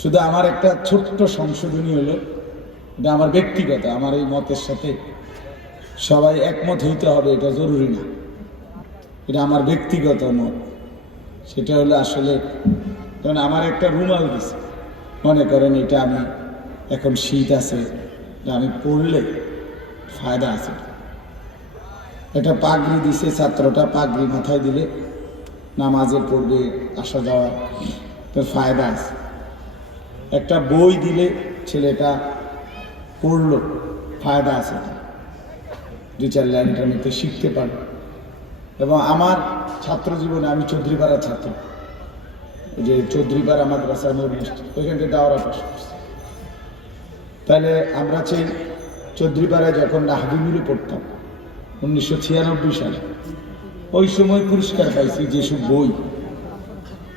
শুধু আমার একটা ছোট্ট সংশোধনী হলো, এটা আমার ব্যক্তিগত, আমার এই মতের সাথে সবাই একমত হইতে হবে এটা জরুরি না, এটা আমার ব্যক্তিগত মত। সেটা হলো আসলে কারণ আমার একটা রুমাল দিছে, মনে করেন এটা আমি এখন শীত আছে, আমি পড়লে ফায়দা আছে। একটা পাগড়ি দিছে, ছাত্রটা পাগড়ি মাথায় দিলে নামাজে পড়বে, আসা যাওয়া তার ফায়দা আছে। একটা বই দিলে ছেলেটা পড়লো, ফায়দা আছে, 2-4 লাইন এটার মধ্যে শিখতে পারবে। এবং আমার ছাত্র জীবনে আমি চৌধুরীপাড়া ছাত্র, ওই যে চৌধুরীপাড়া মাদ্রাসা নূর ইনস্টিটিউট, ওইখান থেকে দাওরা পাশ করছি। তাহলে আমরা সেই চৌধুরীপাড়ায় যখন নাহবিগুলো পড়তাম 1996 সালে, ওই সময় পুরস্কার পাইছি যেসব বই,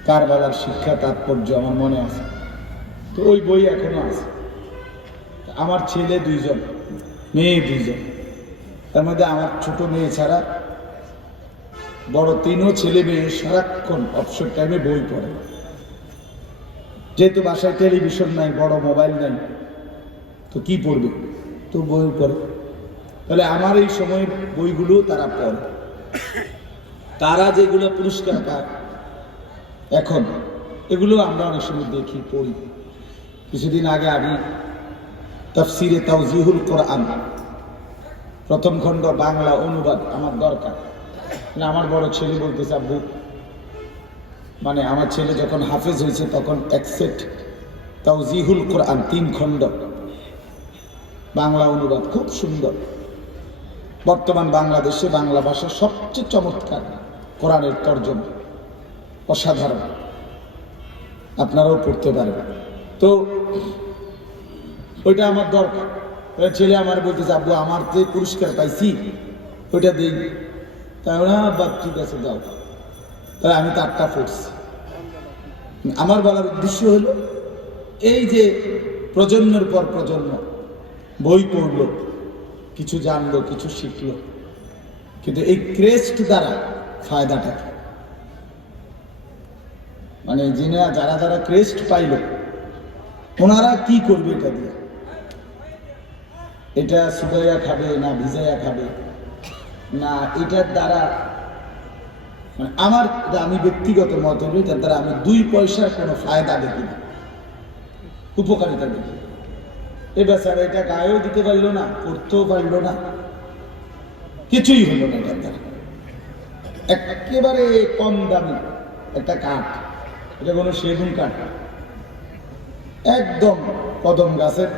কারবালার শিক্ষা তাৎপর্য আমার মনে আছে, তো ওই বই এখনো আছে। আমার ছেলে 2 জন, মেয়ে 2 জন, তার মধ্যে আমার ছোট মেয়ে ছাড়া বড় 3 ছেলে মেয়ে সারাক্ষণ অবসর টাইমে বই পড়ে। যেহেতু বাসায় টেলিভিশন নাই, বড় মোবাইল নাই, তো কি পড়বে, তো বই পড়ে। তাহলে আমার এই সময়ের বইগুলো তারা পড়ে, তারা যেগুলো পুরস্কার পায় এখন, এগুলো আমরা অনেক সময় দেখি, পড়ি। কিছুদিন আগে আমি তাফসিরে তাওজিহুল কোরআন প্রথম খণ্ড বাংলা অনুবাদ আমার দরকার, আমার বড় ছেলে বলতেছে, আব্বু মানে আমার ছেলে যখন হাফেজ হয়েছে তখন এক সেট তাওজিহুল কোরআন 3 খণ্ড বাংলা অনুবাদ, খুব সুন্দর। বর্তমান বাংলাদেশে বাংলা ভাষার সবচেয়ে চমৎকার কোরআনের তর্জমা, অসাধারণ, আপনারাও পড়তে পারেন। তো ওইটা আমার দরকার। ছেলে আমার বলতেছে, আব্বু আমার যে পুরস্কার পাইছি ওইটা দিই। তাই না বা ঠিক আছে দাও। তাই আমি তারটা পড়ছি। আমার বলার উদ্দেশ্য হলো এই যে প্রজন্মের পর প্রজন্ম বই পড়লো, কিছু জানলো, কিছু শিখলো, কিন্তু এই ক্রেস্ট দ্বারা ফায়দাটা কি? মানে যারা যারা ক্রেস্ট পাইল ওনারা কি করবে এটা দিয়ে? এটা শুকাইয়া খাবে না ভিজাইয়া খাবে না এটার দ্বারা, মানে আমার আমি ব্যক্তিগত মত হলো এটার দ্বারা আমি 2 পয়সার কোনো ফায়দা দেখি না, উপকারিতা দেখি। এ বেচারা এটা গায়েও দিতে পারলো না, করতেও পারলো না, কিছুই হলো না এটার দ্বারা। একেবারে কম দামি একটা কাঠ, এটা কোনো সেগুন কাঠ, একদম কদম গাছের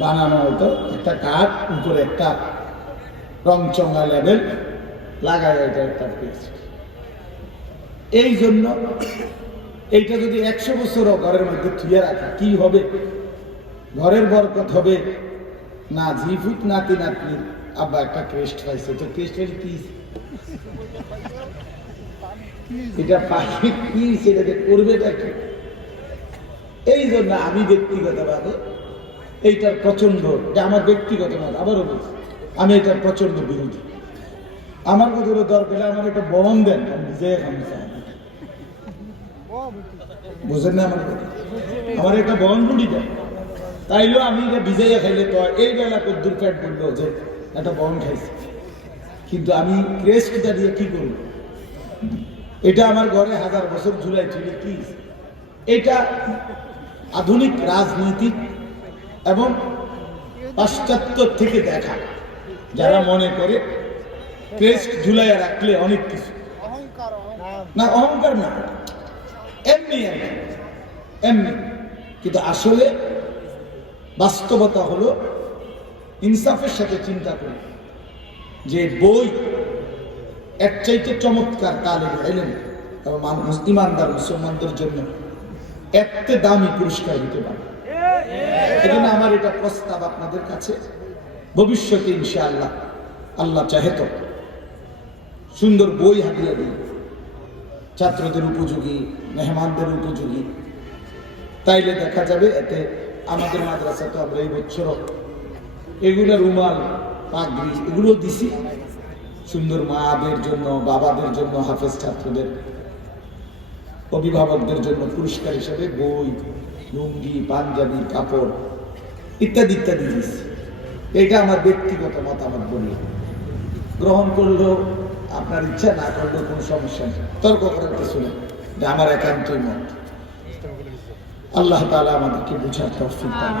বানানো হতো একটা কাঠ, উপরে একটা রংচঙা লেবেল লাগায়, এটা একটা পেয়েছে। এই জন্য এইটা যদি 100 বছরও ঘরের মধ্যে থুয়ে রাখা, কি হবে? ঘরের বরকত হবে না? ঝিফুট নাতি নাতনি আব্বা একটা ক্রেস্ট পাইছে, তো ক্রেস্টের কি এটা পাখি কি সেটাকে করবে কি? এই জন্য আমি ব্যক্তিগতভাবে এইটার প্রচন্ড, এটা আমার ব্যক্তিগত মত, আবারও বলছি আমি এটার প্রচন্ড বিরোধী। আমার কথা দরকার আমার একটা বরং দেন, আমি নিজে বুঝেন না আমার কথা, আমার একটা বরং রুটি দেন, তাইলেও আমি এটা ভিজাইয়া খাইলে তো এই বেলা কদ্দুর পেট বললো যে একটা বরং খাইছি, কিন্তু আমি ক্রেস্টটা দিয়ে কি করব? এটা আমার ঘরে 1000 বছর ঝুলাই ছিল, কি এটা আধুনিক রাজনৈতিক এবং পাশ্চাত্য থেকে দেখা, যারা মনে করে ক্রেস্ট ঝুলাইয়া রাখলে অনেক কিছু না, অহংকার না, এমনি এমনি। কিন্তু আসলে বাস্তবতা হলো ইনসাফের সাথে চিন্তা করি যে বই এর চাইতে চমৎকার তালিব ইলম এবং ইমানদার মুসলমানদের জন্য এত দামি পুরস্কার দিতে পারে। এজন্য আমার এটা প্রস্তাব আপনাদের কাছে, ভবিষ্যতে ইনশাআল্লাহ আল্লাহ চাহে তো সুন্দর বই হাদিয়া দিই, ছাত্রদের উপযোগী, মেহমানদের উপযোগী, তাইলে দেখা যাবে এতে আমাদের মাদ্রাসা তো আমরা এই বছর এগুলো রুমাল পাগড়ি এগুলো দিছি সুন্দর মাদের জন্য, বাবাদের জন্য, হাফেজ ছাত্রদের, অভিভাবকদের জন্য পুরস্কার হিসেবে বই লুঙ্গি পাঞ্জাবি কাপড় ইত্যাদি ইত্যাদি দিচ্ছি। এটা আমার ব্যক্তিগত মতামত বলি, গ্রহণ করলেও আপনার ইচ্ছা, না করলেও কোনো সমস্যা নেই, তর্ক করার কিছু নেই, এটা আমার একান্তই মত। আল্লাহ তাআলা আমাদেরকে বুঝার তৌফিক দান।